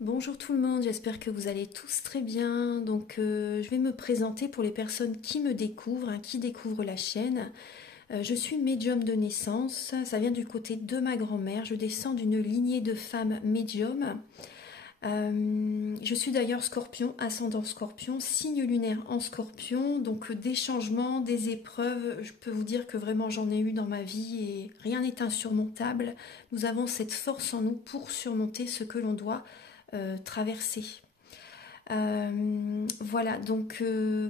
Bonjour tout le monde, j'espère que vous allez tous très bien. Je vais me présenter pour les personnes qui me découvrent, qui découvrent la chaîne. Je suis médium de naissance, ça vient du côté de ma grand-mère. Je descends d'une lignée de femmes médiums. Je suis d'ailleurs scorpion, ascendant scorpion, signe lunaire en scorpion. Donc des changements, des épreuves, je peux vous dire que vraiment j'en ai eu dans ma vie et rien n'est insurmontable. Nous avons cette force en nous pour surmonter ce que l'on doit traverser. Voilà,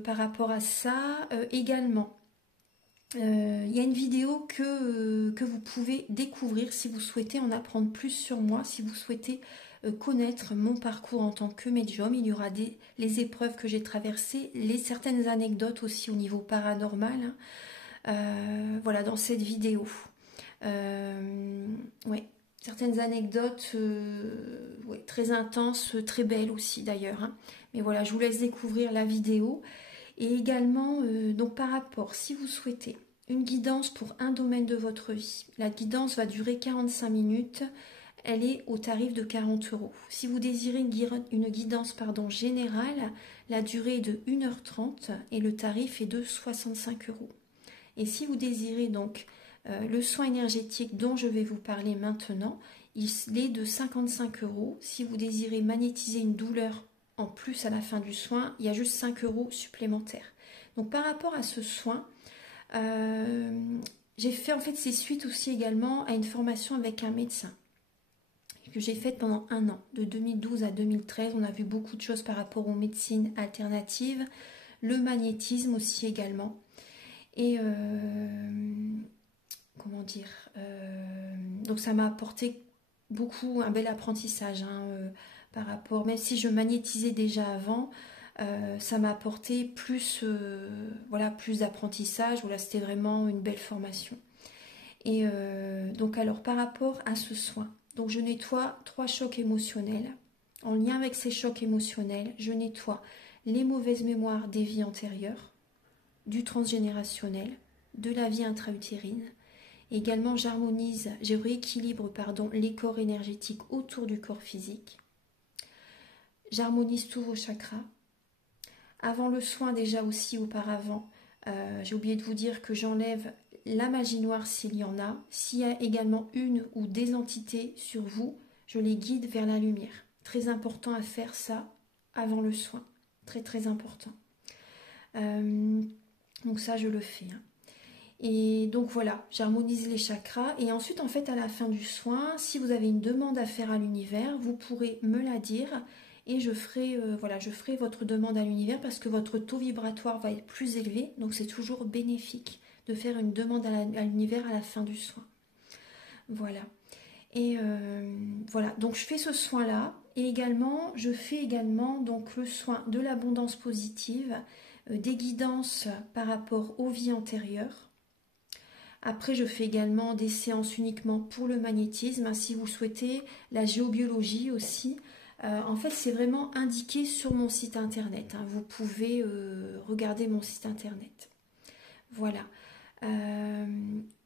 par rapport à ça, également, il y a une vidéo que vous pouvez découvrir si vous souhaitez en apprendre plus sur moi, si vous souhaitez connaître mon parcours en tant que médium. Il y aura les épreuves que j'ai traversées, certaines anecdotes aussi au niveau paranormal. Voilà, dans cette vidéo. Ouais. Certaines anecdotes ouais, très intenses, très belles aussi d'ailleurs. Mais voilà, je vous laisse découvrir la vidéo. Et également, donc par rapport, si vous souhaitez une guidance pour un domaine de votre vie, la guidance va durer 45 minutes. Elle est au tarif de 40 €. Si vous désirez une guidance générale, la durée est de 1h30 et le tarif est de 65 €. Et si vous désirez donc le soin énergétique dont je vais vous parler maintenant, il est de 55 €. Si vous désirez magnétiser une douleur en plus à la fin du soin, il y a juste 5 € supplémentaires. Donc par rapport à ce soin, j'ai fait en fait c'est suite aussi également à une formation avec un médecin que j'ai faite pendant un an, de 2012 à 2013. On a vu beaucoup de choses par rapport aux médecines alternatives, le magnétisme aussi également. Et comment dire, donc ça m'a apporté beaucoup, un bel apprentissage par rapport, même si je magnétisais déjà avant, ça m'a apporté plus, voilà, plus d'apprentissage. Voilà, c'était vraiment une belle formation. Et donc alors par rapport à ce soin, donc je nettoie 3 chocs émotionnels. En lien avec ces chocs émotionnels, je nettoie les mauvaises mémoires des vies antérieures, du transgénérationnel, de la vie intra-utérine. Également, je rééquilibre les corps énergétiques autour du corps physique. J'harmonise tous vos chakras. Avant le soin, déjà aussi auparavant, j'ai oublié de vous dire que j'enlève la magie noire s'il y en a. S'il y a également une ou des entités sur vous, je les guide vers la lumière. Très important à faire ça avant le soin. Très très important. Donc ça, je le fais. Et donc voilà, j'harmonise les chakras. Et ensuite, en fait, à la fin du soin, si vous avez une demande à faire à l'univers, vous pourrez me la dire. Et je ferai votre demande à l'univers parce que votre taux vibratoire va être plus élevé. Donc c'est toujours bénéfique de faire une demande à l'univers à la fin du soin. Voilà. Et voilà, donc je fais ce soin-là. Et également, je fais également donc le soin de l'abondance positive, des guidances par rapport aux vies antérieures. Après, je fais également des séances uniquement pour le magnétisme, si vous souhaitez, la géobiologie aussi. En fait, c'est vraiment indiqué sur mon site internet. Vous pouvez regarder mon site internet. Voilà.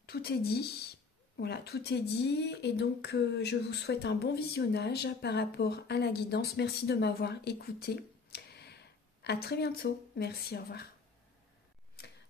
Tout est dit. Voilà, tout est dit. Et donc, je vous souhaite un bon visionnage par rapport à la guidance. Merci de m'avoir écouté. À très bientôt. Merci, au revoir.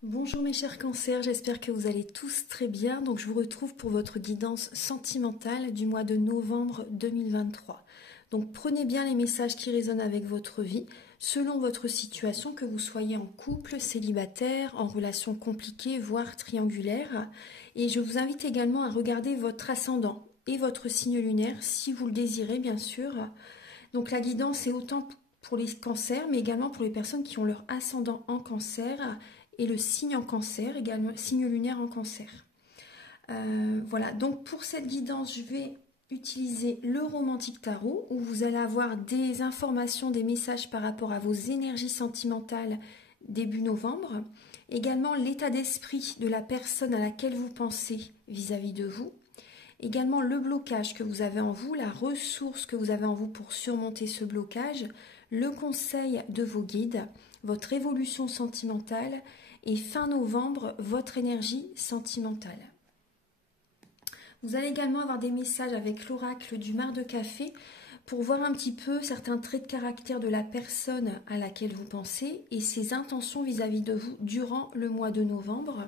Bonjour mes chers cancers, j'espère que vous allez tous très bien. Donc je vous retrouve pour votre guidance sentimentale du mois de novembre 2023. Donc prenez bien les messages qui résonnent avec votre vie, selon votre situation, que vous soyez en couple, célibataire, en relation compliquée, voire triangulaire. Et je vous invite également à regarder votre ascendant et votre signe lunaire, si vous le désirez bien sûr. Donc la guidance est autant pour les cancers, mais également pour les personnes qui ont leur ascendant en cancer, et le signe en cancer, également signe lunaire en cancer. Voilà, donc pour cette guidance, je vais utiliser le romantique tarot, où vous allez avoir des informations, des messages par rapport à vos énergies sentimentales début novembre. Également l'état d'esprit de la personne à laquelle vous pensez vis-à-vis de vous. Également le blocage que vous avez en vous, la ressource que vous avez en vous pour surmonter ce blocage, le conseil de vos guides, votre évolution sentimentale et fin novembre, votre énergie sentimentale. Vous allez également avoir des messages avec l'oracle du mar de café pour voir un petit peu certains traits de caractère de la personne à laquelle vous pensez et ses intentions vis-à-vis de vous durant le mois de novembre.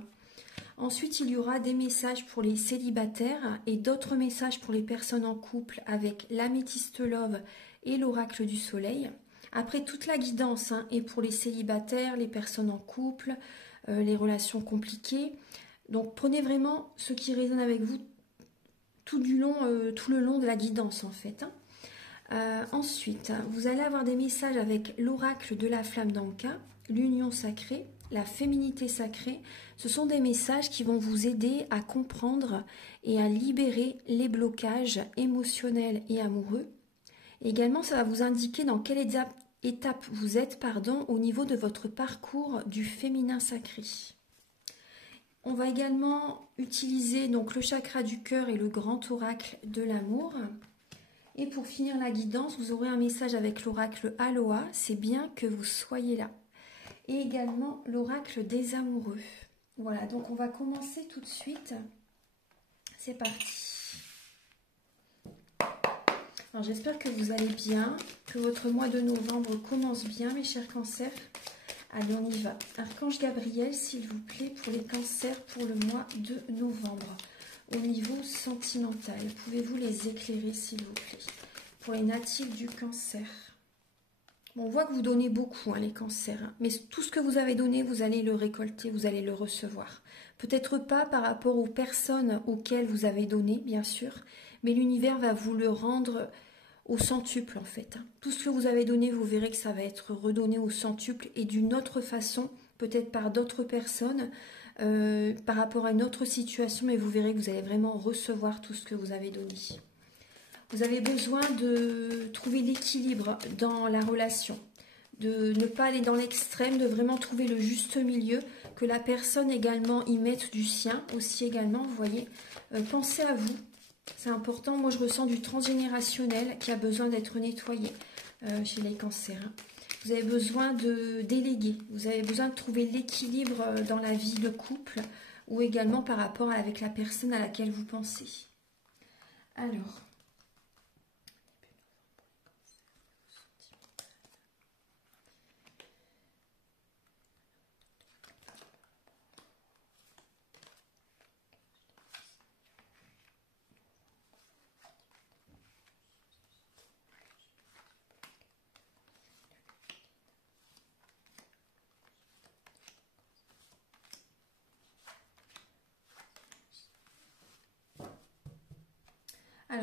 Ensuite, il y aura des messages pour les célibataires et d'autres messages pour les personnes en couple avec l'améthyste love et l'oracle du soleil. Après, toute la guidance est pour les célibataires, les personnes en couple, les relations compliquées. Donc, prenez vraiment ce qui résonne avec vous tout le long de la guidance en fait. Ensuite, vous allez avoir des messages avec l'oracle de la flamme d'Anka, l'union sacrée, la féminité sacrée. Ce sont des messages qui vont vous aider à comprendre et à libérer les blocages émotionnels et amoureux. Également, ça va vous indiquer dans quelle étape vous êtes au niveau de votre parcours du féminin sacré. On va également utiliser donc le chakra du cœur et le grand oracle de l'amour. Et pour finir la guidance, vous aurez un message avec l'oracle Aloha, c'est bien que vous soyez là. Et également l'oracle des amoureux. Voilà, donc on va commencer tout de suite. C'est parti. Alors j'espère que vous allez bien, que votre mois de novembre commence bien, mes chers cancers. Allez, on y va. Archange Gabriel, s'il vous plaît, pour les cancers pour le mois de novembre. Au niveau sentimental, pouvez-vous les éclairer, s'il vous plaît? Pour les natifs du cancer. Bon, on voit que vous donnez beaucoup, les cancers. Mais tout ce que vous avez donné, vous allez le récolter, vous allez le recevoir. Peut-être pas par rapport aux personnes auxquelles vous avez donné, bien sûr. Mais l'univers va vous le rendre au centuple en fait. Tout ce que vous avez donné, vous verrez que ça va être redonné au centuple et d'une autre façon, peut-être par d'autres personnes, par rapport à une autre situation, mais vous verrez que vous allez vraiment recevoir tout ce que vous avez donné. Vous avez besoin de trouver l'équilibre dans la relation, de ne pas aller dans l'extrême, de vraiment trouver le juste milieu, que la personne également y mette du sien aussi également, vous voyez. Pensez à vous. C'est important, moi je ressens du transgénérationnel qui a besoin d'être nettoyé chez les cancers. Vous avez besoin de déléguer, vous avez besoin de trouver l'équilibre dans la vie de couple ou également par rapport avec la personne à laquelle vous pensez. Alors,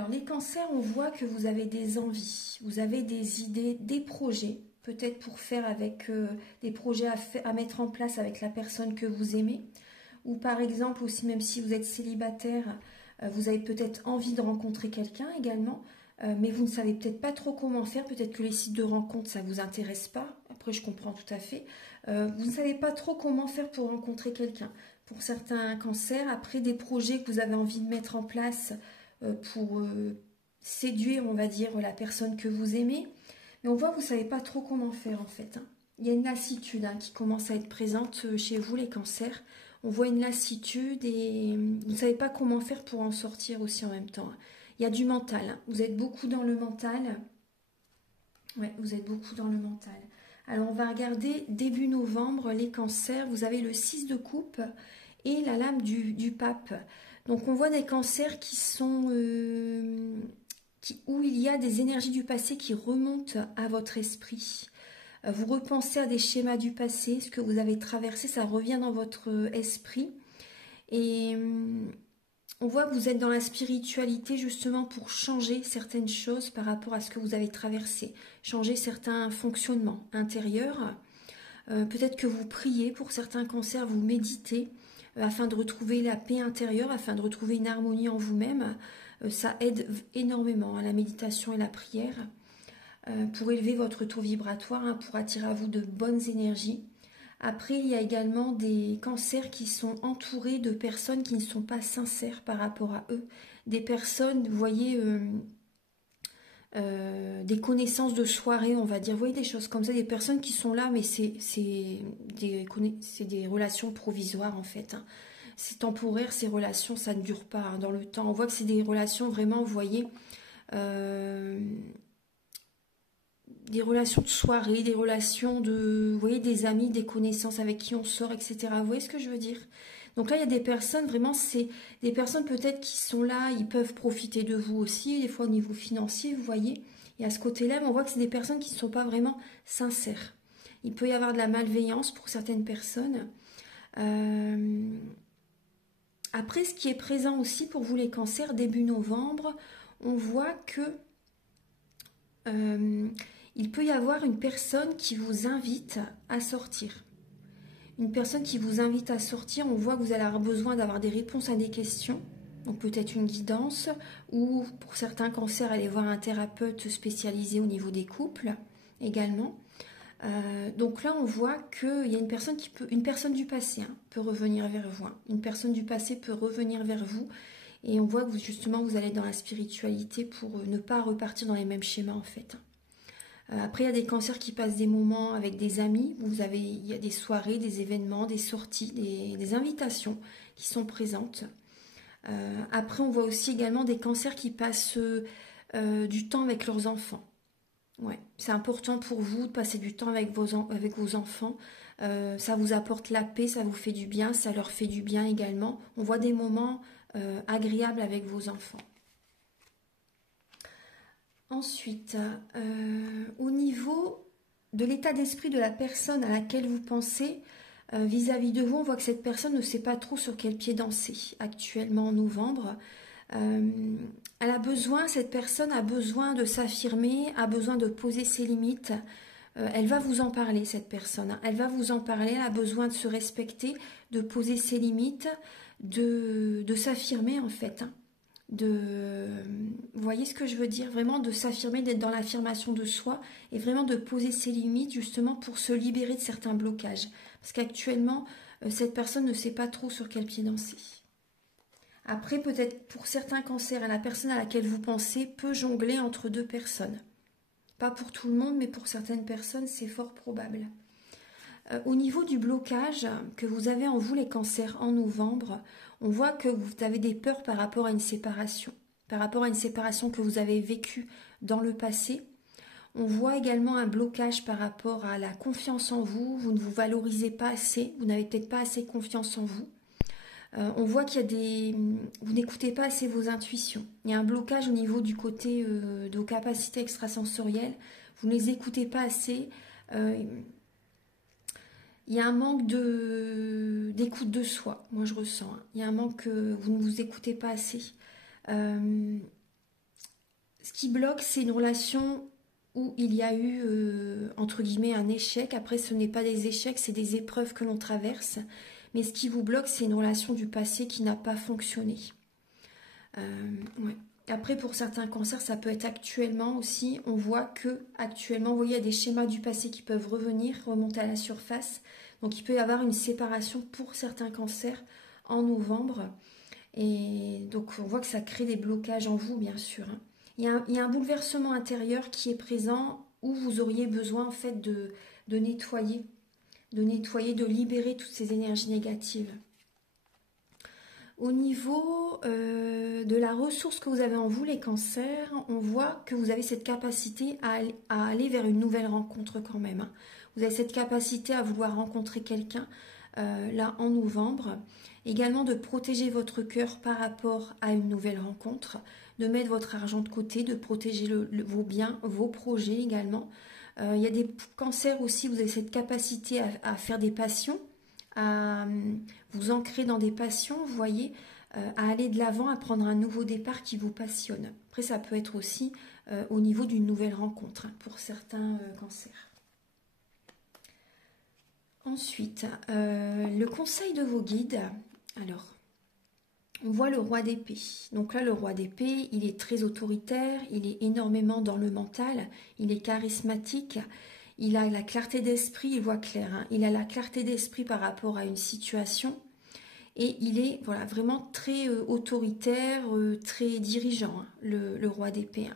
les cancers, on voit que vous avez des envies, vous avez des idées, des projets, peut-être pour faire avec des projets à mettre en place avec la personne que vous aimez. Ou par exemple aussi, même si vous êtes célibataire, vous avez peut-être envie de rencontrer quelqu'un également, mais vous ne savez peut-être pas trop comment faire. Peut-être que les sites de rencontres, ça ne vous intéresse pas. Après, je comprends tout à fait. Vous ne savez pas trop comment faire pour rencontrer quelqu'un. Pour certains cancers, après des projets que vous avez envie de mettre en place pour séduire, on va dire, la personne que vous aimez. Mais on voit que vous ne savez pas trop comment faire en fait. Il y a une lassitude qui commence à être présente chez vous, les cancers. On voit une lassitude et vous ne savez pas comment faire pour en sortir aussi en même temps. Il y a du mental. Vous êtes beaucoup dans le mental. Ouais, vous êtes beaucoup dans le mental. Alors, on va regarder début novembre, les cancers. Vous avez le 6 de coupe et la lame du pape. Donc, on voit des cancers qui sont... où il y a des énergies du passé qui remontent à votre esprit. Vous repensez à des schémas du passé, ce que vous avez traversé, ça revient dans votre esprit. Et on voit que vous êtes dans la spiritualité justement pour changer certaines choses par rapport à ce que vous avez traversé. Changer certains fonctionnements intérieurs. Peut-être que vous priez pour certains cancers, vous méditez afin de retrouver la paix intérieure, afin de retrouver une harmonie en vous-même. Ça aide énormément la méditation et la prière. Pour élever votre taux vibratoire, pour attirer à vous de bonnes énergies. Après, il y a également des cancers qui sont entourés de personnes qui ne sont pas sincères par rapport à eux. Des personnes, vous voyez, des connaissances de soirée, on va dire. Vous voyez, des choses comme ça, des personnes qui sont là, mais c'est des relations provisoires en fait. C'est temporaire, ces relations, ça ne dure pas dans le temps. On voit que c'est des relations vraiment, vous voyez... des relations de soirée, des relations de, vous voyez, des amis, des connaissances avec qui on sort, etc. Vous voyez ce que je veux dire? Donc là, il y a des personnes, vraiment, c'est des personnes peut-être qui sont là, ils peuvent profiter de vous aussi, des fois au niveau financier, vous voyez. Et à ce côté-là, on voit que c'est des personnes qui ne sont pas vraiment sincères. Il peut y avoir de la malveillance pour certaines personnes. Après, ce qui est présent aussi pour vous les cancers, début novembre, on voit que il peut y avoir une personne qui vous invite à sortir. Une personne qui vous invite à sortir, on voit que vous allez avoir besoin d'avoir des réponses à des questions. Donc peut-être une guidance, ou pour certains cancers, aller voir un thérapeute spécialisé au niveau des couples également. Donc là, on voit qu'il y a une personne une personne du passé peut revenir vers vous. Une personne du passé peut revenir vers vous. Et on voit que justement, vous allez dans la spiritualité pour ne pas repartir dans les mêmes schémas en fait. Après, il y a des cancers qui passent des moments avec des amis. Il y a des soirées, des événements, des sorties, des invitations qui sont présentes. Après, on voit aussi également des cancers qui passent du temps avec leurs enfants. Ouais, c'est important pour vous de passer du temps avec vos enfants. Ça vous apporte la paix, ça vous fait du bien, ça leur fait du bien également. On voit des moments agréables avec vos enfants. Ensuite, au niveau de l'état d'esprit de la personne à laquelle vous pensez, vis-à-vis de vous, on voit que cette personne ne sait pas trop sur quel pied danser actuellement en novembre. Cette personne a besoin de s'affirmer, a besoin de poser ses limites. Elle va vous en parler, cette personne. Elle va vous en parler, elle a besoin de se respecter, de poser ses limites, de s'affirmer en fait. Vous voyez ce que je veux dire? Vraiment de s'affirmer, d'être dans l'affirmation de soi et vraiment de poser ses limites justement pour se libérer de certains blocages. Parce qu'actuellement, cette personne ne sait pas trop sur quel pied danser. Après, peut-être pour certains cancers, la personne à laquelle vous pensez peut jongler entre deux personnes. Pas pour tout le monde, mais pour certaines personnes, c'est fort probable. Au niveau du blocage que vous avez en vous, les cancers, en novembre, on voit que vous avez des peurs par rapport à une séparation. Par rapport à une séparation que vous avez vécue dans le passé. On voit également un blocage par rapport à la confiance en vous. Vous ne vous valorisez pas assez. Vous n'avez peut-être pas assez confiance en vous. On voit qu'il y a vous n'écoutez pas assez vos intuitions. Il y a un blocage au niveau du côté de vos capacités extrasensorielles. Vous ne les écoutez pas assez. Il y a un manque d'écoute de soi, moi je ressens. Il y a un manque que vous ne vous écoutez pas assez. Ce qui bloque, c'est une relation où il y a eu, entre guillemets, un échec. Après, ce n'est pas des échecs, c'est des épreuves que l'on traverse. Mais ce qui vous bloque, c'est une relation du passé qui n'a pas fonctionné. Ouais. Après, pour certains cancers, ça peut être actuellement aussi. On voit que actuellement, vous voyez, il y a des schémas du passé qui peuvent remonter à la surface. Donc, il peut y avoir une séparation pour certains cancers en novembre. Et donc, on voit que ça crée des blocages en vous, bien sûr. Il y a un bouleversement intérieur qui est présent où vous auriez besoin, en fait, de nettoyer, de libérer toutes ces énergies négatives. Au niveau de la ressource que vous avez en vous, les cancers, on voit que vous avez cette capacité à aller vers une nouvelle rencontre quand même. Vous avez cette capacité à vouloir rencontrer quelqu'un là en novembre. Également de protéger votre cœur par rapport à une nouvelle rencontre, de mettre votre argent de côté, de protéger vos biens, vos projets également. Il y a des cancers aussi, vous avez cette capacité à faire des passions, à vous ancrer dans des passions, vous voyez, à aller de l'avant, à prendre un nouveau départ qui vous passionne. Après, ça peut être aussi au niveau d'une nouvelle rencontre pour certains cancers. Ensuite, le conseil de vos guides. Alors, on voit le roi d'épée. Donc là, le roi d'épée, il est très autoritaire, il est énormément dans le mental, il est charismatique, il a la clarté d'esprit, il voit clair, il a la clarté d'esprit par rapport à une situation et il est vraiment très autoritaire, très dirigeant, le roi d'épée.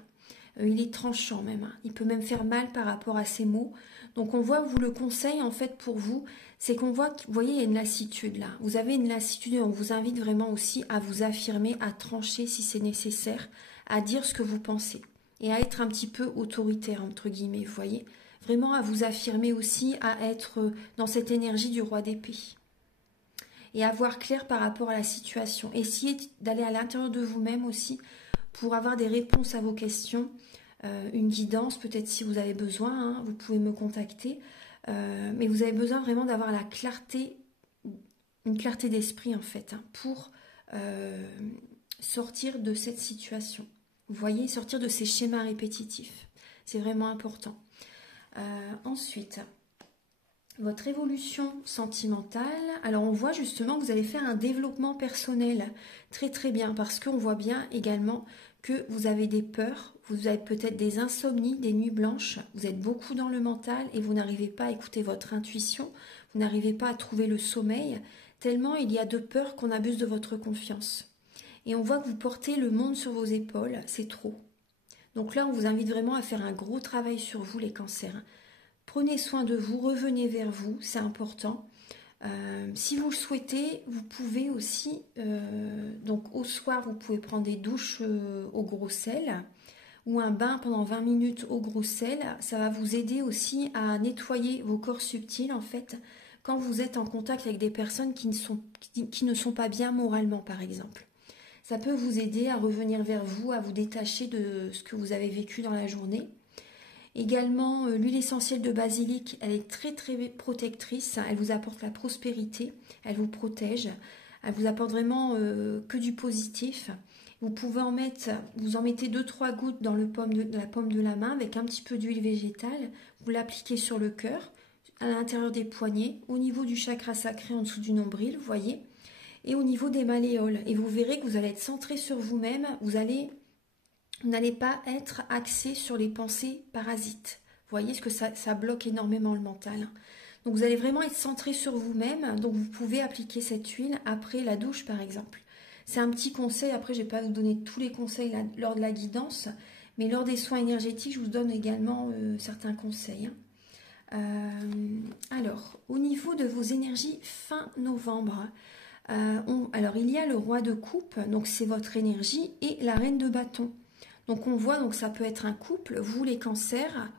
Il est tranchant même, il peut même faire mal par rapport à ses mots. Donc on voit, vous, le conseil en fait pour vous, c'est qu'on voit, vous voyez, il y a une lassitude là. Vous avez une lassitude et on vous invite vraiment aussi à vous affirmer, à trancher si c'est nécessaire, à dire ce que vous pensez. et à être un petit peu autoritaire, entre guillemets, vous voyez. Vraiment à vous affirmer aussi, à être dans cette énergie du roi d'épée. Et à voir clair par rapport à la situation. Essayez d'aller à l'intérieur de vous-même aussi pour avoir des réponses à vos questions, une guidance, peut-être si vous avez besoin, hein, vous pouvez me contacter. Mais vous avez besoin vraiment d'avoir la clarté, une clarté d'esprit en fait, hein, pour sortir de cette situation. Vous voyez, sortir de ces schémas répétitifs. C'est vraiment important. Ensuite, votre évolution sentimentale. Alors on voit justement que vous allez faire un développement personnel très très bien parce qu'on voit bien également que vous avez des peurs, vous avez peut-être des insomnies, des nuits blanches, vous êtes beaucoup dans le mental et vous n'arrivez pas à écouter votre intuition, vous n'arrivez pas à trouver le sommeil, tellement il y a de peur qu'on abuse de votre confiance. Et on voit que vous portez le monde sur vos épaules, c'est trop. Donc là, on vous invite vraiment à faire un gros travail sur vous, les cancers. Prenez soin de vous, revenez vers vous, c'est important. Si vous le souhaitez, vous pouvez aussi, donc au soir, vous pouvez prendre des douches au gros sel ou un bain pendant 20 minutes au gros sel. Ça va vous aider aussi à nettoyer vos corps subtils, en fait, quand vous êtes en contact avec des personnes qui ne sont pas bien moralement, par exemple. Ça peut vous aider à revenir vers vous, à vous détacher de ce que vous avez vécu dans la journée. Également, l'huile essentielle de basilic, elle est très très protectrice, elle vous apporte la prospérité, elle vous protège, elle vous apporte vraiment que du positif. Vous pouvez vous en mettez 2-3 gouttes dans la paume de la main avec un petit peu d'huile végétale, vous l'appliquez sur le cœur, à l'intérieur des poignets, au niveau du chakra sacré en dessous du nombril, vous voyez, et au niveau des malléoles. Et vous verrez que vous allez être centré sur vous-même, vous n'allez pas être axé sur les pensées parasites. Vous voyez ce que ça bloque énormément le mental. Donc vous allez vraiment être centré sur vous-même. Donc vous pouvez appliquer cette huile après la douche par exemple. C'est un petit conseil. Après je ne vais pas vous donner tous les conseils lors de la guidance. Mais lors des soins énergétiques, je vous donne également certains conseils. Alors, au niveau de vos énergies fin novembre, alors il y a le roi de coupe, donc c'est votre énergie, et la reine de bâton. Donc on voit, donc ça peut être un couple, vous les cancers,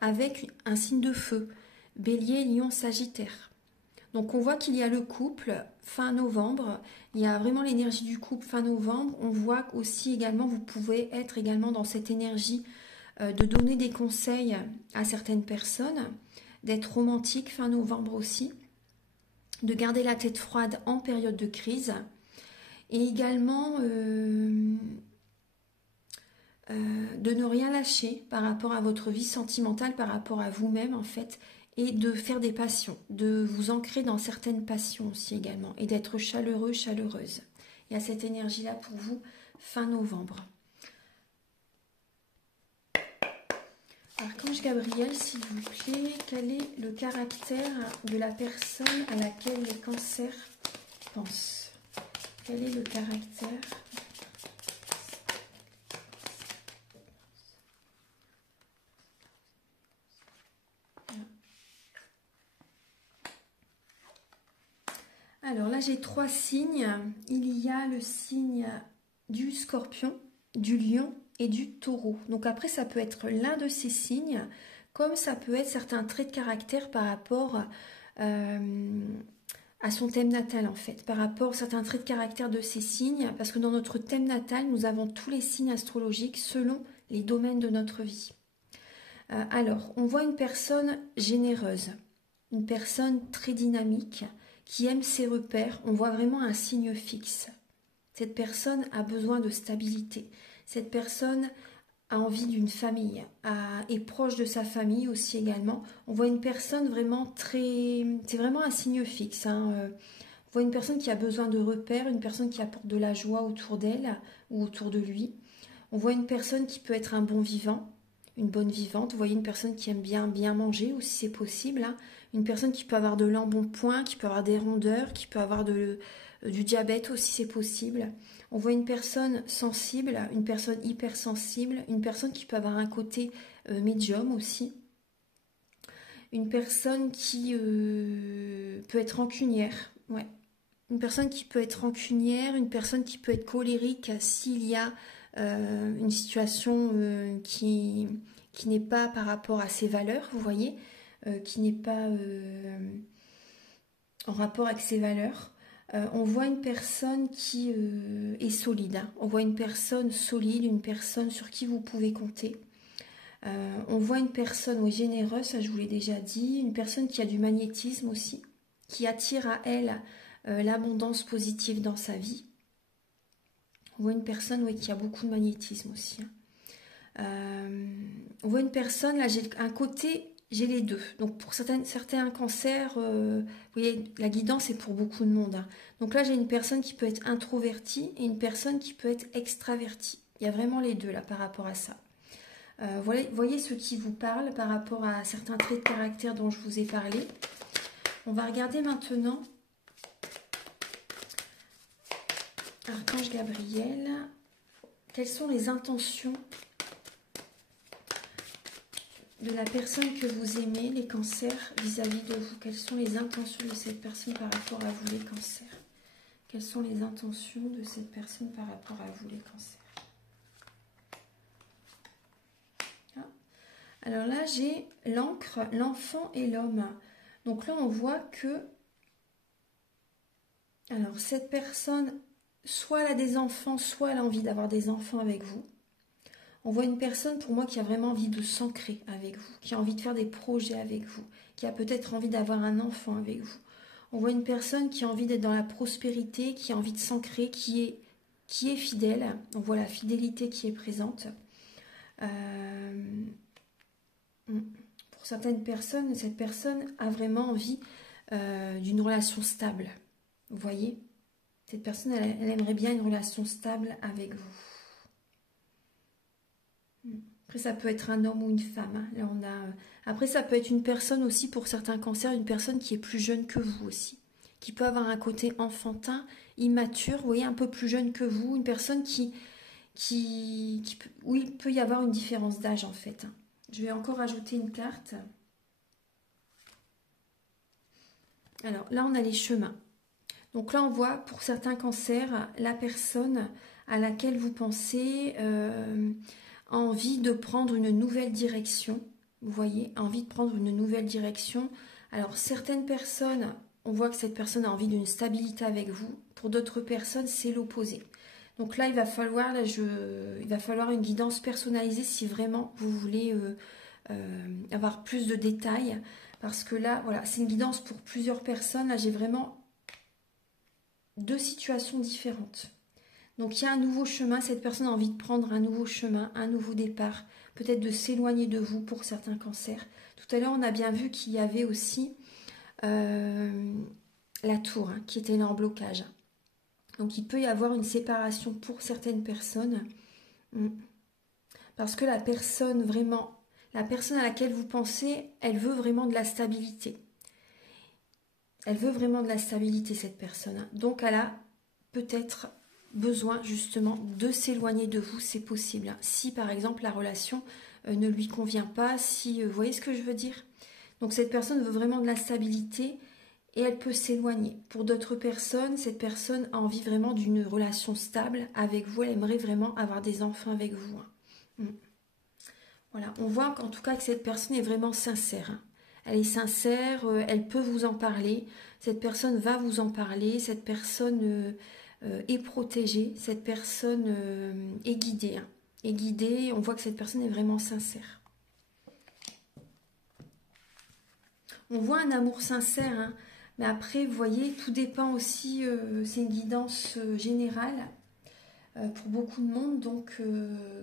avec un signe de feu, bélier, lion, sagittaire. Donc on voit qu'il y a le couple fin novembre, il y a vraiment l'énergie du couple fin novembre. On voit aussi également, vous pouvez être également dans cette énergie de donner des conseils à certaines personnes, d'être romantique fin novembre aussi, de garder la tête froide en période de crise, et également de ne rien lâcher par rapport à votre vie sentimentale, par rapport à vous-même en fait, et de faire des passions, de vous ancrer dans certaines passions aussi également, et d'être chaleureux, chaleureuse. Il y a cette énergie-là pour vous fin novembre. Archange Gabriel, s'il vous plaît, quel est le caractère de la personne à laquelle les cancers pensent? Quel est le caractère? Alors là, j'ai 3 signes. Il y a le signe du scorpion, du lion et du taureau. Donc après, ça peut être l'un de ces signes, comme ça peut être certains traits de caractère par rapport à son thème natal en fait, par rapport à certains traits de caractère de ces signes, parce que dans notre thème natal, nous avons tous les signes astrologiques selon les domaines de notre vie. Alors, on voit une personne généreuse, une personne très dynamique, qui aime ses repères. On voit vraiment un signe fixe. Cette personne a besoin de stabilité. Cette personne a envie d'une famille, est proche de sa famille aussi également. On voit une personne vraiment très... C'est vraiment un signe fixe. Hein. On voit une personne qui a besoin de repères, une personne qui apporte de la joie autour d'elle ou autour de lui. On voit une personne qui peut être un bon vivant, une bonne vivante. Vous voyez une personne qui aime bien manger aussi, c'est possible. Hein. Une personne qui peut avoir de l'embonpoint, qui peut avoir des rondeurs, qui peut avoir du diabète aussi, c'est possible. On voit une personne sensible, une personne hypersensible, une personne qui peut avoir un côté médium aussi. Une personne qui peut être rancunière, ouais. Une personne qui peut être rancunière, une personne qui peut être colérique s'il y a une situation qui n'est pas par rapport à ses valeurs, vous voyez, qui n'est pas en rapport avec ses valeurs. On voit une personne qui est solide, hein. On voit une personne solide, une personne sur qui vous pouvez compter. On voit une personne généreuse, ça je vous l'ai déjà dit, une personne qui a du magnétisme aussi, qui attire à elle l'abondance positive dans sa vie. On voit une personne qui a beaucoup de magnétisme aussi, hein. On voit une personne, là j'ai un côté, j'ai les deux. Donc pour certains cancers, vous voyez, la guidance est pour beaucoup de monde, hein. Donc là j'ai une personne qui peut être introvertie et une personne qui peut être extravertie. Il y a vraiment les deux là par rapport à ça. Voyez ce qui vous parle par rapport à certains traits de caractère dont je vous ai parlé. On va regarder maintenant Archange Gabriel. Quelles sont les intentions de la personne que vous aimez, les cancers, vis-à-vis de vous? Quelles sont les intentions de cette personne par rapport à vous, les cancers? Quelles sont les intentions de cette personne par rapport à vous, les cancers? Ah. Alors là, j'ai l'encre, l'enfant et l'homme. Donc là, on voit que... Alors, cette personne, soit elle a des enfants, soit elle a envie d'avoir des enfants avec vous. On voit une personne, pour moi, qui a vraiment envie de s'ancrer avec vous, qui a envie de faire des projets avec vous, qui a peut-être envie d'avoir un enfant avec vous. On voit une personne qui a envie d'être dans la prospérité, qui a envie de s'ancrer, qui est fidèle. On voit la fidélité qui est présente. Pour certaines personnes, cette personne a vraiment envie d'une relation stable. Vous voyez? Cette personne, elle aimerait bien une relation stable avec vous. Après, ça peut être un homme ou une femme, hein. Là, on a... Après, ça peut être une personne aussi, pour certains cancers, une personne qui est plus jeune que vous aussi. Qui peut avoir un côté enfantin, immature, vous voyez, un peu plus jeune que vous. Une personne où il peut y avoir une différence d'âge, en fait. Je vais encore ajouter une carte. Alors, là, on a les chemins. Donc là, on voit, pour certains cancers, la personne à laquelle vous pensez... a envie de prendre une nouvelle direction, vous voyez, a envie de prendre une nouvelle direction. Alors certaines personnes, on voit que cette personne a envie d'une stabilité avec vous, pour d'autres personnes c'est l'opposé. Donc là il va falloir une guidance personnalisée si vraiment vous voulez avoir plus de détails, parce que là voilà, c'est une guidance pour plusieurs personnes. Là j'ai vraiment deux situations différentes. Donc il y a un nouveau chemin, cette personne a envie de prendre un nouveau chemin, un nouveau départ, peut-être de s'éloigner de vous pour certains cancers. Tout à l'heure, on a bien vu qu'il y avait aussi la tour, hein, qui était là en blocage. Donc il peut y avoir une séparation pour certaines personnes, parce que la personne à laquelle vous pensez, elle veut vraiment de la stabilité. Elle veut vraiment de la stabilité, cette personne. Donc elle a peut-être besoin justement de s'éloigner de vous, c'est possible. Si par exemple la relation ne lui convient pas, si vous voyez ce que je veux dire. Donc cette personne veut vraiment de la stabilité et elle peut s'éloigner. Pour d'autres personnes, cette personne a envie vraiment d'une relation stable avec vous, elle aimerait vraiment avoir des enfants avec vous. Voilà, on voit qu'en tout cas que cette personne est vraiment sincère, hein. Elle est sincère, elle peut vous en parler, cette personne va vous en parler, cette personne... est protégée, cette personne est guidée, hein. Est guidée, on voit que cette personne est vraiment sincère. On voit un amour sincère, hein, mais après, vous voyez, tout dépend aussi, c'est une guidance générale pour beaucoup de monde, donc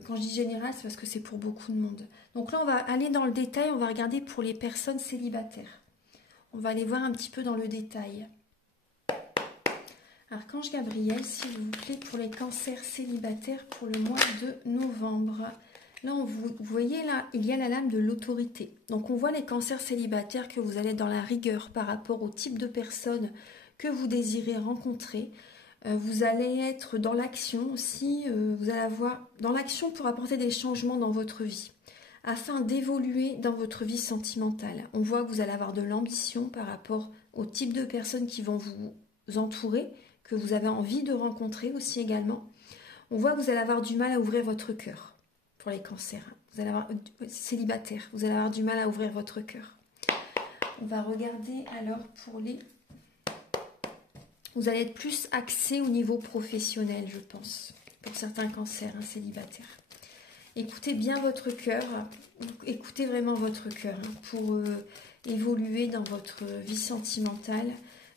quand je dis générale, c'est parce que c'est pour beaucoup de monde. Donc là, on va aller dans le détail, on va regarder pour les personnes célibataires. On va aller voir un petit peu dans le détail. Archange Gabriel, s'il vous plaît, pour les cancers célibataires pour le mois de novembre. Là, vous voyez, là, il y a la lame de l'autorité. Donc, on voit les cancers célibataires que vous allez être dans la rigueur par rapport au type de personne que vous désirez rencontrer. Vous allez être dans l'action aussi. Vous allez avoir dans l'action pour apporter des changements dans votre vie, afin d'évoluer dans votre vie sentimentale. On voit que vous allez avoir de l'ambition par rapport au type de personnes qui vont vous entourer, que vous avez envie de rencontrer aussi également. On voit que vous allez avoir du mal à ouvrir votre cœur pour les cancers. Vous allez avoir, célibataire, vous allez avoir du mal à ouvrir votre cœur. On va regarder alors pour les... Vous allez être plus axé au niveau professionnel, je pense, pour certains cancers célibataires. Écoutez bien votre cœur, écoutez vraiment votre cœur pour évoluer dans votre vie sentimentale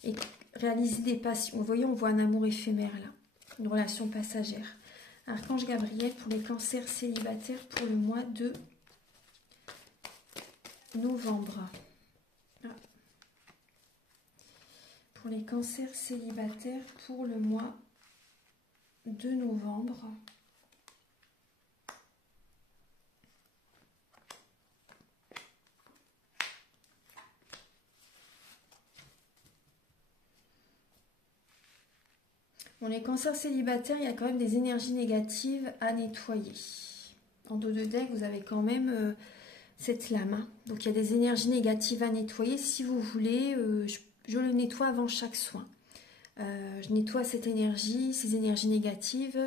et réaliser des passions. Vous voyez, on voit un amour éphémère là, une relation passagère. Archange Gabriel pour les cancers célibataires pour le mois de novembre. Ah. Pour les cancers célibataires pour le mois de novembre. Bon, les cancers célibataires, il y a quand même des énergies négatives à nettoyer. En dos de deck, vous avez quand même cette lame. Donc, il y a des énergies négatives à nettoyer. Si vous voulez, je le nettoie avant chaque soin. Je nettoie cette énergie, ces énergies négatives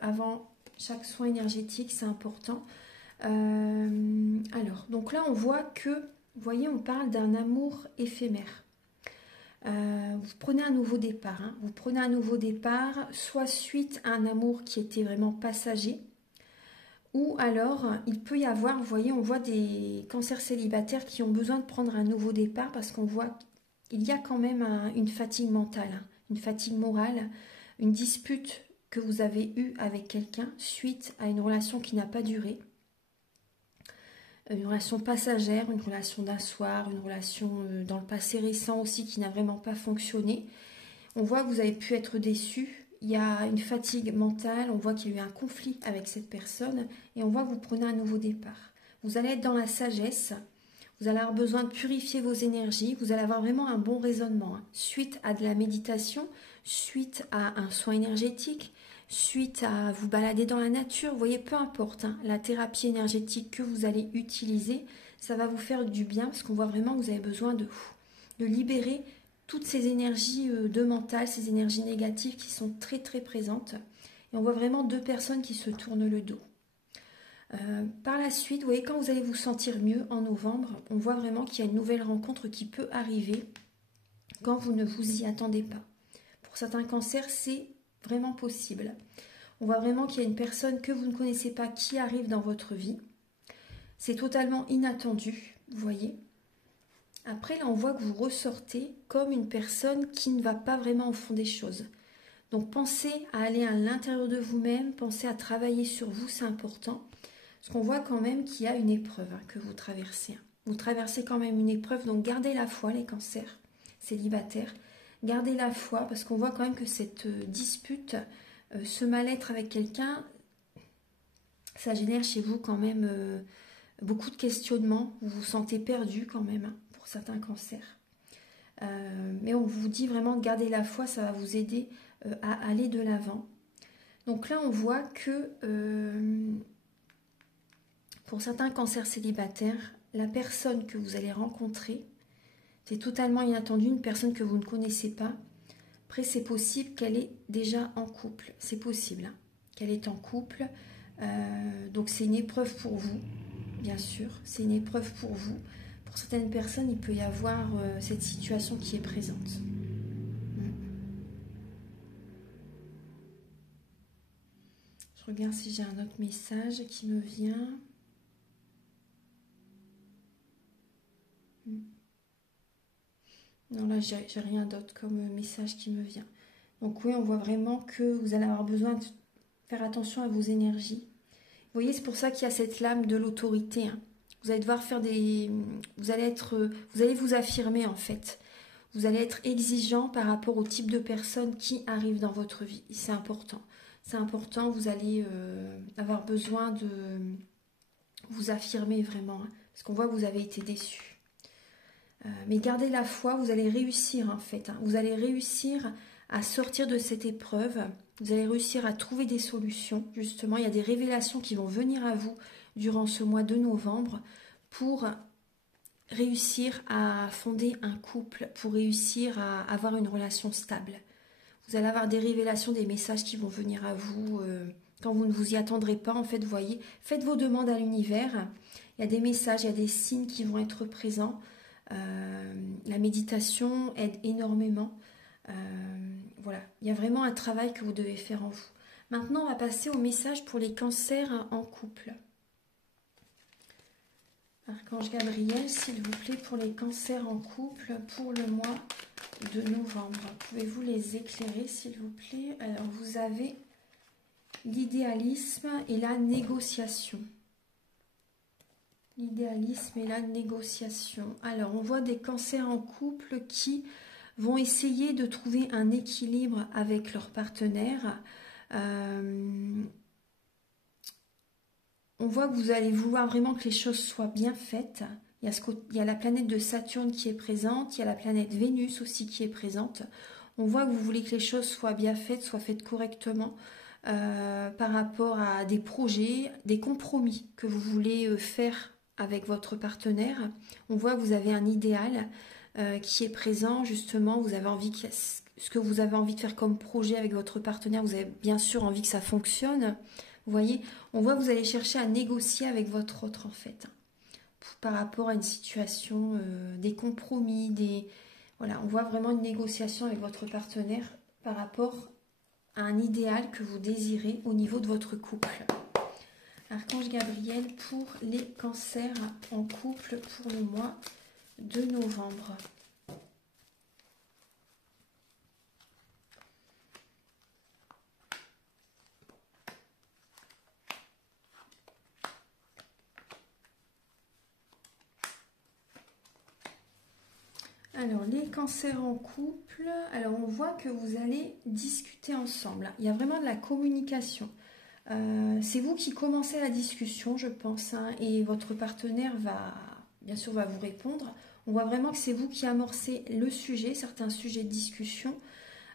avant chaque soin énergétique, c'est important. Alors, donc là, on voit que, vous voyez, on parle d'un amour éphémère. Vous prenez un nouveau départ. Vous prenez un nouveau départ, soit suite à un amour qui était vraiment passager, ou alors il peut y avoir, vous voyez, on voit des cancers célibataires qui ont besoin de prendre un nouveau départ parce qu'on voit qu'il y a quand même une fatigue mentale, une fatigue morale, une dispute que vous avez eue avec quelqu'un suite à une relation qui n'a pas duré. Une relation passagère, une relation d'un soir, une relation dans le passé récent aussi qui n'a vraiment pas fonctionné. On voit que vous avez pu être déçu, il y a une fatigue mentale, on voit qu'il y a eu un conflit avec cette personne et on voit que vous prenez un nouveau départ. Vous allez être dans la sagesse, vous allez avoir besoin de purifier vos énergies, vous allez avoir vraiment un bon raisonnement suite à de la méditation, suite à un soin énergétique, suite à vous balader dans la nature, vous voyez, peu importe, la thérapie énergétique que vous allez utiliser, ça va vous faire du bien parce qu'on voit vraiment que vous avez besoin de libérer toutes ces énergies de mental, ces énergies négatives qui sont très très présentes. Et on voit vraiment deux personnes qui se tournent le dos. Par la suite, vous voyez, quand vous allez vous sentir mieux en novembre, on voit vraiment qu'il y a une nouvelle rencontre qui peut arriver quand vous ne vous y attendez pas. Pour certains cancers, c'est vraiment possible. On voit vraiment qu'il y a une personne que vous ne connaissez pas qui arrive dans votre vie. C'est totalement inattendu, vous voyez. Après, là, on voit que vous ressortez comme une personne qui ne va pas vraiment au fond des choses. Donc, pensez à aller à l'intérieur de vous-même, pensez à travailler sur vous, c'est important. Parce qu'on voit quand même qu'il y a une épreuve que vous traversez. Vous traversez quand même une épreuve, donc gardez la foi, les cancers célibataires. Gardez la foi, parce qu'on voit quand même que cette dispute, ce mal-être avec quelqu'un, ça génère chez vous quand même beaucoup de questionnements. Vous vous sentez perdu quand même, pour certains cancers. Mais on vous dit vraiment de garder la foi, ça va vous aider à aller de l'avant. Donc là, on voit que pour certains cancers célibataires, la personne que vous allez rencontrer, c'est totalement inattendu, une personne que vous ne connaissez pas. Après, c'est possible qu'elle est déjà en couple. C'est possible qu'elle est en couple. Donc, c'est une épreuve pour vous, bien sûr. C'est une épreuve pour vous. Pour certaines personnes, il peut y avoir cette situation qui est présente. Je regarde si j'ai un autre message qui me vient. Non, là, j'ai rien d'autre comme message qui me vient. Donc oui, on voit vraiment que vous allez avoir besoin de faire attention à vos énergies. Vous voyez, c'est pour ça qu'il y a cette lame de l'autorité. Vous allez devoir faire des... Vous allez vous affirmer en fait. Vous allez être exigeant par rapport au type de personnes qui arrivent dans votre vie. C'est important. C'est important, vous allez avoir besoin de vous affirmer vraiment. Parce qu'on voit que vous avez été déçus. Mais gardez la foi, vous allez réussir en fait. Vous allez réussir à sortir de cette épreuve. Vous allez réussir à trouver des solutions. Justement, il y a des révélations qui vont venir à vous durant ce mois de novembre pour réussir à fonder un couple, pour réussir à avoir une relation stable. Vous allez avoir des révélations, des messages qui vont venir à vous quand vous ne vous y attendrez pas. En fait, vous voyez, faites vos demandes à l'univers. Il y a des messages, il y a des signes qui vont être présents. La méditation aide énormément. Voilà, il y a vraiment un travail que vous devez faire en vous. Maintenant, on va passer au message pour les cancers en couple. Archange Gabriel, s'il vous plaît, pour les cancers en couple, pour le mois de novembre. Pouvez-vous les éclairer, s'il vous plaît? Alors, vous avez l'idéalisme et la négociation. L'idéalisme et la négociation. Alors, on voit des cancers en couple qui vont essayer de trouver un équilibre avec leur partenaire. On voit que vous allez vouloir vraiment que les choses soient bien faites. Il y a la planète de Saturne qui est présente, il y a la planète Vénus aussi qui est présente. On voit que vous voulez que les choses soient bien faites, soient faites correctement par rapport à des projets, des compromis que vous voulez faire avec votre partenaire. On voit que vous avez un idéal qui est présent, justement. Vous avez envie que ce que vous avez envie de faire comme projet avec votre partenaire, vous avez bien sûr envie que ça fonctionne. Vous voyez, on voit que vous allez chercher à négocier avec votre autre, en fait, par rapport à une situation, des compromis, voilà, on voit vraiment une négociation avec votre partenaire par rapport à un idéal que vous désirez au niveau de votre couple. Archange Gabriel pour les cancers en couple pour le mois de novembre. Alors, les cancers en couple, alors on voit que vous allez discuter ensemble. Il y a vraiment de la communication. C'est vous qui commencez la discussion, je pense, hein, et votre partenaire bien sûr, va vous répondre. On voit vraiment que c'est vous qui amorcez le sujet, certains sujets de discussion.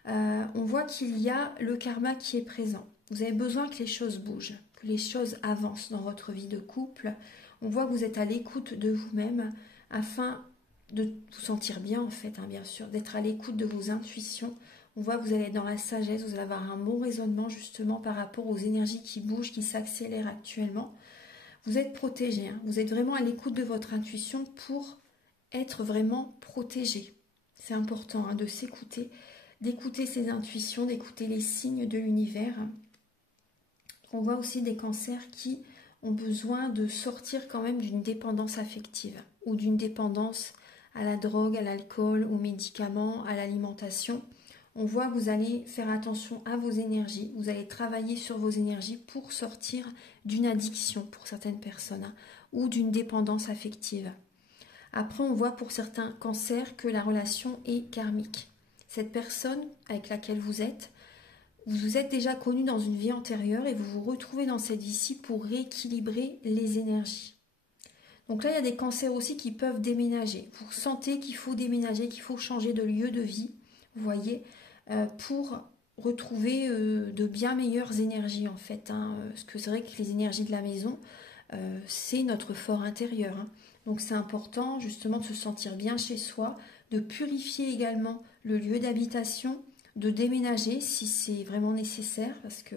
On voit qu'il y a le karma qui est présent. Vous avez besoin que les choses bougent, que les choses avancent dans votre vie de couple. On voit que vous êtes à l'écoute de vous-même afin de vous sentir bien, en fait, hein, bien sûr, d'être à l'écoute de vos intuitions. On voit que vous allez être dans la sagesse, vous allez avoir un bon raisonnement justement par rapport aux énergies qui bougent, qui s'accélèrent actuellement. Vous êtes protégé, hein, vous êtes vraiment à l'écoute de votre intuition pour être vraiment protégé. C'est important, hein, de s'écouter, d'écouter ses intuitions, d'écouter les signes de l'univers. On voit aussi des cancers qui ont besoin de sortir quand même d'une dépendance affective ou d'une dépendance à la drogue, à l'alcool, aux médicaments, à l'alimentation. On voit que vous allez faire attention à vos énergies, vous allez travailler sur vos énergies pour sortir d'une addiction pour certaines personnes, hein, ou d'une dépendance affective. Après, on voit pour certains cancers que la relation est karmique. Cette personne avec laquelle vous êtes déjà connu dans une vie antérieure et vous vous retrouvez dans cette vie-ci pour rééquilibrer les énergies. Donc là, il y a des cancers aussi qui peuvent déménager. Vous sentez qu'il faut déménager, qu'il faut changer de lieu de vie, vous voyez, pour retrouver de bien meilleures énergies, en fait. Hein. Parce que c'est vrai que les énergies de la maison, c'est notre fort intérieur. Hein. Donc c'est important, justement, de se sentir bien chez soi, de purifier également le lieu d'habitation, de déménager si c'est vraiment nécessaire, parce que,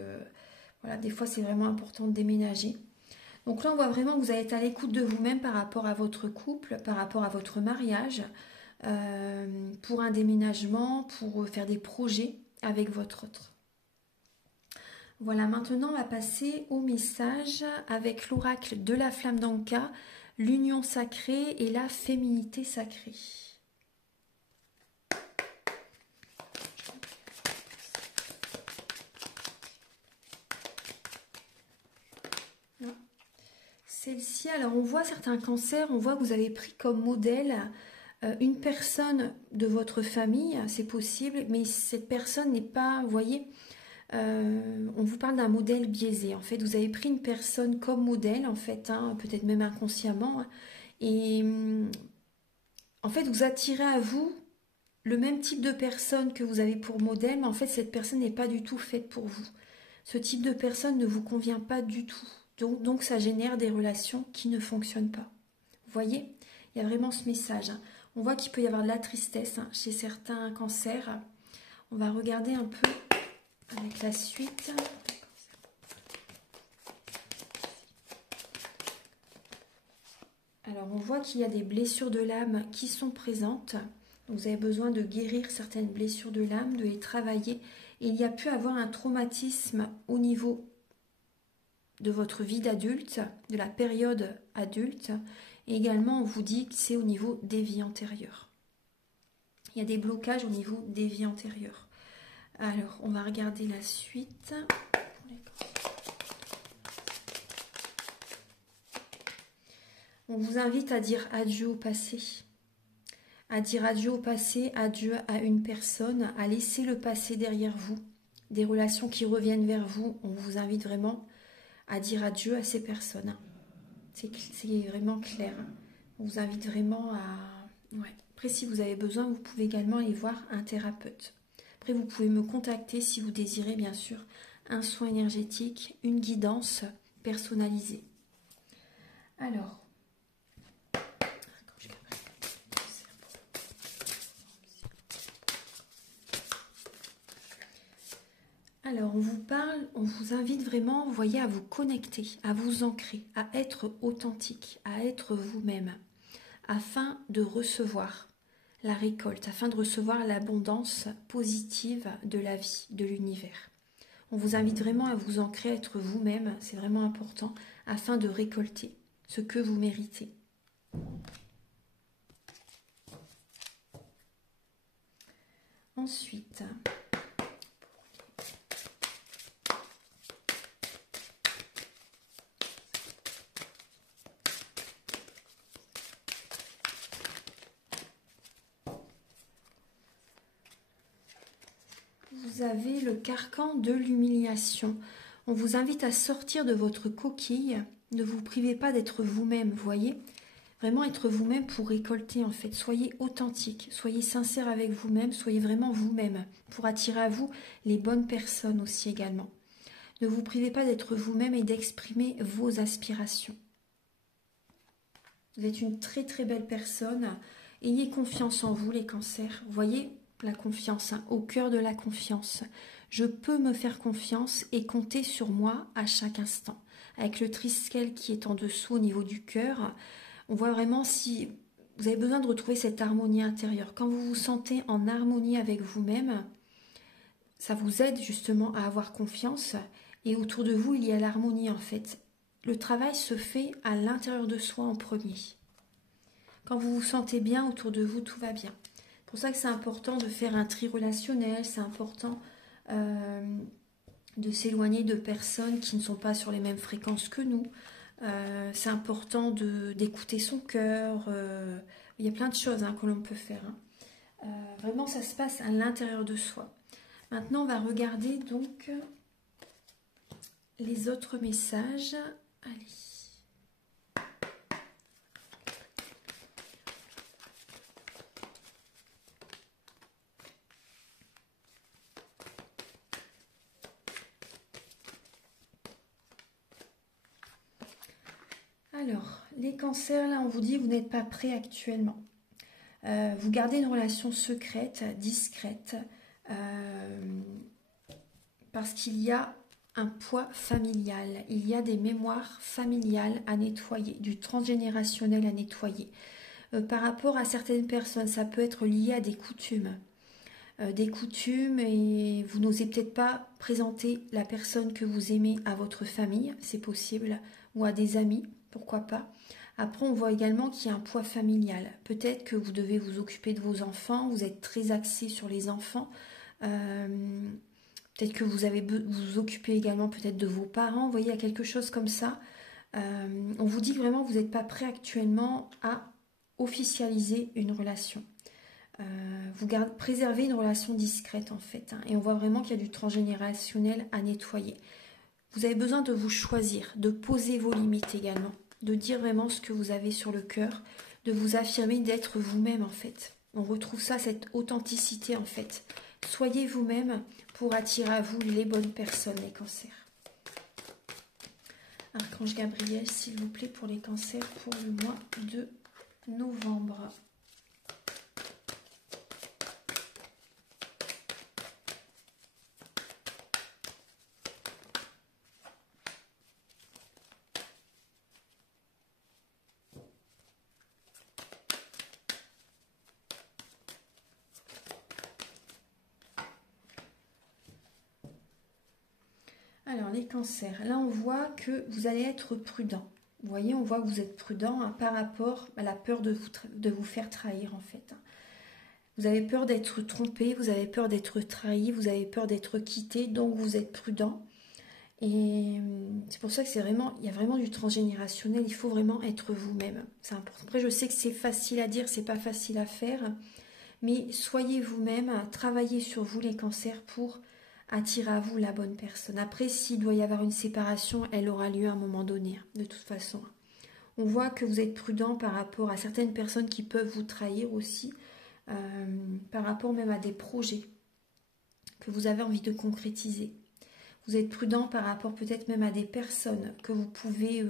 voilà, des fois, c'est vraiment important de déménager. Donc là, on voit vraiment que vous allez être à l'écoute de vous-même par rapport à votre couple, par rapport à votre mariage, pour un déménagement, pour faire des projets avec votre autre. Voilà, maintenant on va passer au message avec l'oracle de la flamme d'Anka, l'union sacrée et la féminité sacrée. Celle-ci, alors on voit certains cancers, on voit que vous avez pris comme modèle une personne de votre famille, c'est possible, mais cette personne n'est pas, vous voyez, on vous parle d'un modèle biaisé. En fait, vous avez pris une personne comme modèle, en fait, hein, peut-être même inconsciemment, hein, et en fait, vous attirez à vous le même type de personne que vous avez pour modèle, mais en fait, cette personne n'est pas du tout faite pour vous. Ce type de personne ne vous convient pas du tout. Donc ça génère des relations qui ne fonctionnent pas. Vous voyez, il y a vraiment ce message. Hein. On voit qu'il peut y avoir de la tristesse, hein, chez certains cancers. On va regarder un peu avec la suite. Alors, on voit qu'il y a des blessures de l'âme qui sont présentes. Vous avez besoin de guérir certaines blessures de l'âme, de les travailler. Et il y a pu avoir un traumatisme au niveau de votre vie d'adulte, de la période adulte. Et également, on vous dit que c'est au niveau des vies antérieures. Il y a des blocages au niveau des vies antérieures. Alors, on va regarder la suite. On vous invite à dire adieu au passé. À dire adieu au passé, adieu à une personne, à laisser le passé derrière vous. Des relations qui reviennent vers vous, on vous invite vraiment à dire adieu à ces personnes. C'est vraiment clair. On vous invite vraiment à... Ouais. Après, si vous avez besoin, vous pouvez également aller voir un thérapeute. Après, vous pouvez me contacter si vous désirez, bien sûr, un soin énergétique, une guidance personnalisée. Alors, on vous parle, on vous invite vraiment, vous voyez, à vous connecter, à vous ancrer, à être authentique, à être vous-même, afin de recevoir la récolte, afin de recevoir l'abondance positive de la vie, de l'univers. On vous invite vraiment à vous ancrer, à être vous-même, c'est vraiment important, afin de récolter ce que vous méritez. Ensuite, vous avez le carcan de l'humiliation. On vous invite à sortir de votre coquille. Ne vous privez pas d'être vous-même, vous voyez. Vraiment être vous-même pour récolter en fait. Soyez authentique, soyez sincère avec vous-même, soyez vraiment vous-même pour attirer à vous les bonnes personnes aussi également. Ne vous privez pas d'être vous-même et d'exprimer vos aspirations. Vous êtes une très très belle personne. Ayez confiance en vous les cancers. Vous voyez la confiance, hein, au cœur de la confiance. Je peux me faire confiance et compter sur moi à chaque instant. Avec le triskel qui est en dessous au niveau du cœur, on voit vraiment si vous avez besoin de retrouver cette harmonie intérieure. Quand vous vous sentez en harmonie avec vous-même, ça vous aide justement à avoir confiance. Et autour de vous, il y a l'harmonie en fait. Le travail se fait à l'intérieur de soi en premier. Quand vous vous sentez bien autour de vous, tout va bien. C'est pour ça que c'est important de faire un tri relationnel, c'est important de s'éloigner de personnes qui ne sont pas sur les mêmes fréquences que nous. C'est important d'écouter son cœur. Il y a plein de choses que l'on peut faire. Vraiment, ça se passe à l'intérieur de soi. Maintenant, on va regarder donc les autres messages. Allez. Alors, les cancers, là, on vous dit, vous n'êtes pas prêts actuellement. Vous gardez une relation secrète, discrète, parce qu'il y a un poids familial, il y a des mémoires familiales à nettoyer, du transgénérationnel à nettoyer. Par rapport à certaines personnes, ça peut être lié à des coutumes et vous n'osez peut-être pas présenter la personne que vous aimez à votre famille, c'est possible, ou à des amis, pourquoi pas. Après, on voit également qu'il y a un poids familial. Peut-être que vous devez vous occuper de vos enfants, vous êtes très axé sur les enfants. Peut-être que vous vous occupez également peut-être de vos parents. Vous voyez, il y a quelque chose comme ça. On vous dit que vraiment vous n'êtes pas prêt actuellement à officialiser une relation. Vous préservez une relation discrète en fait. Et on voit vraiment qu'il y a du transgénérationnel à nettoyer. Vous avez besoin de vous choisir, de poser vos limites également, de dire vraiment ce que vous avez sur le cœur, de vous affirmer, d'être vous-même en fait. On retrouve ça, cette authenticité en fait. Soyez vous-même pour attirer à vous les bonnes personnes, les cancers. Archange Gabriel, s'il vous plaît, pour les cancers pour le mois de novembre. Alors, les cancers, là on voit que vous allez être prudent. Vous voyez, on voit que vous êtes prudent hein, par rapport à la peur de vous faire trahir en fait. Vous avez peur d'être trompé, vous avez peur d'être trahi, vous avez peur d'être quitté, donc vous êtes prudent. Et c'est pour ça que il y a vraiment du transgénérationnel, il faut vraiment être vous-même. C'est important. Après, je sais que c'est facile à dire, c'est pas facile à faire, mais soyez vous-même, travaillez sur vous les cancers pour attirer à vous la bonne personne. Après, s'il doit y avoir une séparation, elle aura lieu à un moment donné, de toute façon. On voit que vous êtes prudent par rapport à certaines personnes qui peuvent vous trahir aussi, par rapport même à des projets que vous avez envie de concrétiser. Vous êtes prudent par rapport peut-être même à des personnes que vous pouvez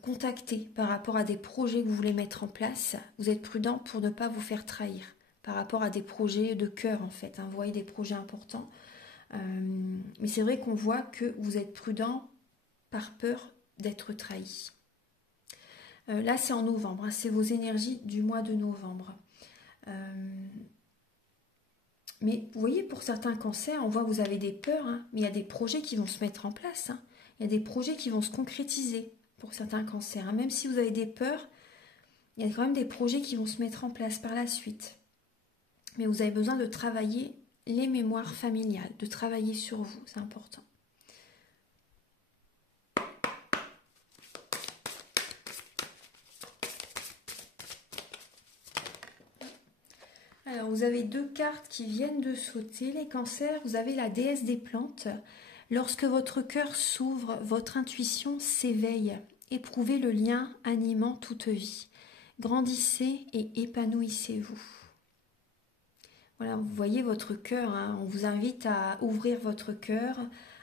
contacter par rapport à des projets que vous voulez mettre en place. Vous êtes prudent pour ne pas vous faire trahir par rapport à des projets de cœur en fait. Hein, vous voyez des projets importants. Mais c'est vrai qu'on voit que vous êtes prudent par peur d'être trahi. Là c'est en novembre, hein, c'est vos énergies du mois de novembre. Mais vous voyez, pour certains cancers, on voit que vous avez des peurs, hein, mais il y a des projets qui vont se mettre en place. Hein. Il y a des projets qui vont se concrétiser pour certains cancers. Hein. Même si vous avez des peurs, il y a quand même des projets qui vont se mettre en place par la suite. Mais vous avez besoin de travailler les mémoires familiales, de travailler sur vous, c'est important. Alors, vous avez deux cartes qui viennent de sauter. Les cancers, vous avez la déesse des plantes. Lorsque votre cœur s'ouvre, votre intuition s'éveille. Éprouvez le lien animant toute vie. Grandissez et épanouissez-vous. Voilà, vous voyez votre cœur. Hein, on vous invite à ouvrir votre cœur,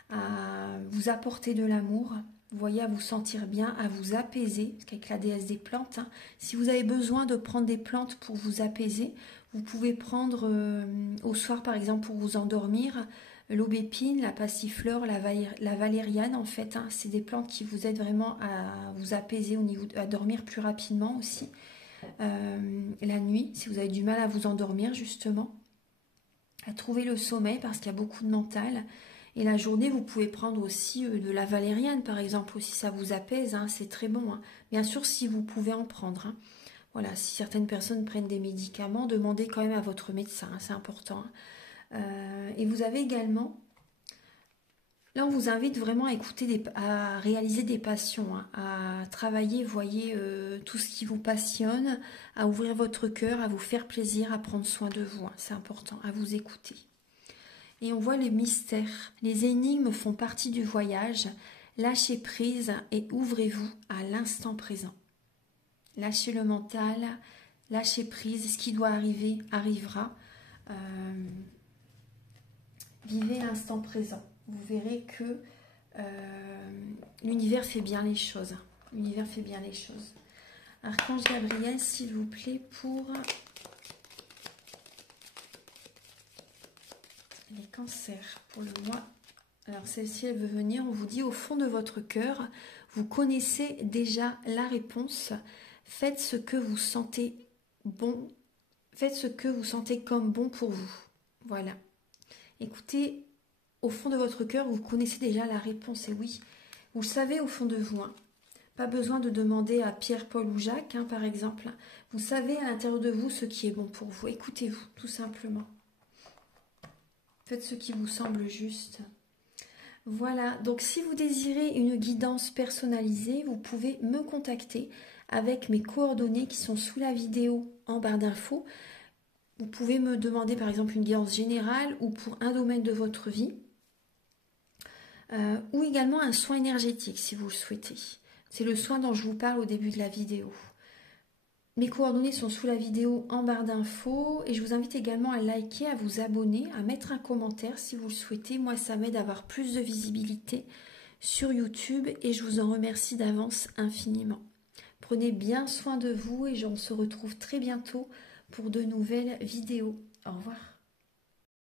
à vous apporter de l'amour. Vous voyez, à vous sentir bien, à vous apaiser. Parce qu'avec la déesse des plantes, hein, si vous avez besoin de prendre des plantes pour vous apaiser, vous pouvez prendre au soir par exemple pour vous endormir l'aubépine, la passiflore, la valériane en fait. Hein, c'est des plantes qui vous aident vraiment à vous apaiser, à dormir plus rapidement aussi. La nuit, si vous avez du mal à vous endormir justement, à trouver le sommeil parce qu'il y a beaucoup de mental. Et la journée, vous pouvez prendre aussi de la valériane par exemple, si ça vous apaise, hein, c'est très bon. Hein. Bien sûr si vous pouvez en prendre. Hein. Voilà, si certaines personnes prennent des médicaments, demandez quand même à votre médecin, hein, c'est important. Et vous avez également, là on vous invite vraiment à écouter, à réaliser des passions, hein, à travailler, voyez, tout ce qui vous passionne, à ouvrir votre cœur, à vous faire plaisir, à prendre soin de vous, hein, c'est important, à vous écouter. Et on voit les mystères, les énigmes font partie du voyage, lâchez prise et ouvrez-vous à l'instant présent. Lâchez le mental, lâchez prise, ce qui doit arriver arrivera. Vivez l'instant présent. Vous verrez que l'univers fait bien les choses. L'univers fait bien les choses. Archange Gabriel, s'il vous plaît, pour les cancers, pour le mois. Alors celle-ci, elle veut venir, on vous dit au fond de votre cœur, vous connaissez déjà la réponse. Faites ce que vous sentez bon, faites ce que vous sentez comme bon pour vous. Voilà. Écoutez, au fond de votre cœur, vous connaissez déjà la réponse, et oui, vous le savez au fond de vous. Hein. Pas besoin de demander à Pierre, Paul ou Jacques, hein, par exemple. Vous savez à l'intérieur de vous ce qui est bon pour vous. Écoutez-vous, tout simplement. Faites ce qui vous semble juste. Voilà, donc si vous désirez une guidance personnalisée, vous pouvez me contacter avec mes coordonnées qui sont sous la vidéo en barre d'infos. Vous pouvez me demander par exemple une guidance générale ou pour un domaine de votre vie. Ou également un soin énergétique si vous le souhaitez. C'est le soin dont je vous parle au début de la vidéo. Mes coordonnées sont sous la vidéo en barre d'infos et je vous invite également à liker, à vous abonner, à mettre un commentaire si vous le souhaitez. Moi, ça m'aide à avoir plus de visibilité sur YouTube et je vous en remercie d'avance infiniment. Prenez bien soin de vous et on se retrouve très bientôt pour de nouvelles vidéos. Au revoir.